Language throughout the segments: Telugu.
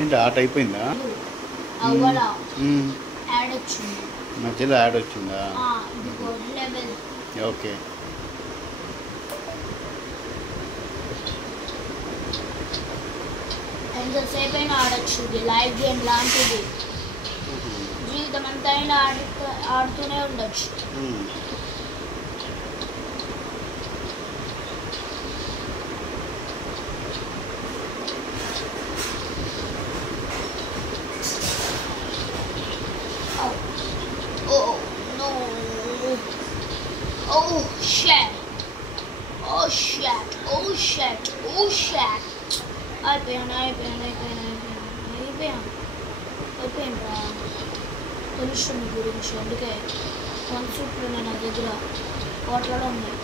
ఏంటి ఆట అయిపోయిందా? మధ్యలో యాడ్ వచ్చిందా? ఓకే. ఎంతసేపు అయినా ఆడొచ్చు, లైవ్ గేమ్ లాంటిది. జీవితం అంతా అయినా ఆడుతూనే ఉండొచ్చు. Oh shit! Oh shit! Oh shit! Oh shit! అయిపోయాను. తెలుసు మీ గురించి, అందుకే వన్ సూట్లు ఉన్నాయి నా దగ్గర, వాటిలో ఉన్నాయి.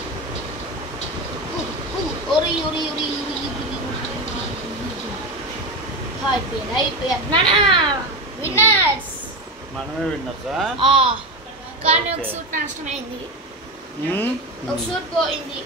అయిపోయాను. విన్నర్స్ మనమే విన్నర్సా? కానీ ఒక సూట్ నష్టమైంది, ఒక సూట్ పోయింది.